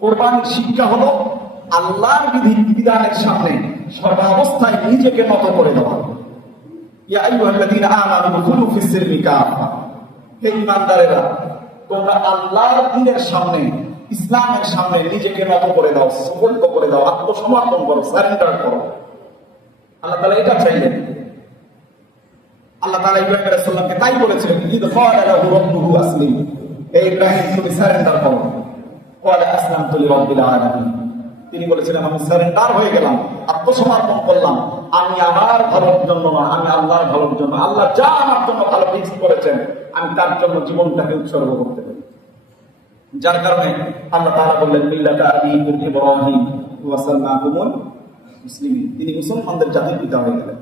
কোরবানির শিক্ষা হলো আল্লাহর বিধি বিধানের সামনে সর্বাবস্থায় নিজেকে নত করে দেওয়া। তোমরা আল্লাহর দ্বীনের সামনে, ইসলামের সামনে নিজেকে করে দাও করে দাও, আত্মসমর্পণ করো, সারেন্ডার করো। আল্লাহ তাআলা এটা চাইলেন। আল্লাহ তাআলা ইব্রাহিম তাই আসলিম। হে ইব্রাহিম, তুমি সারেন্ডার করো। আলামিন। তিনি বলেছিলেন, আমি সারেন্ডার হয়ে গেলাম, আত্মসমর্পণ করলাম। আমি আমার ভালোর জন্য না, আমি আল্লাহর ভালোর জন্য, আল্লাহ যা আমার জন্য ভালো ফিক্স করেছেন, আমি তার জন্য জীবনটাকে উৎসর্গ করতে পারি। যার কারণে আল্লাহ তাআলা বললেন আবিকুম ইব্রাহিম সাল্লাকুমুল তিনি মুসলমানদের জাতির পিতা হয়ে গেলেন।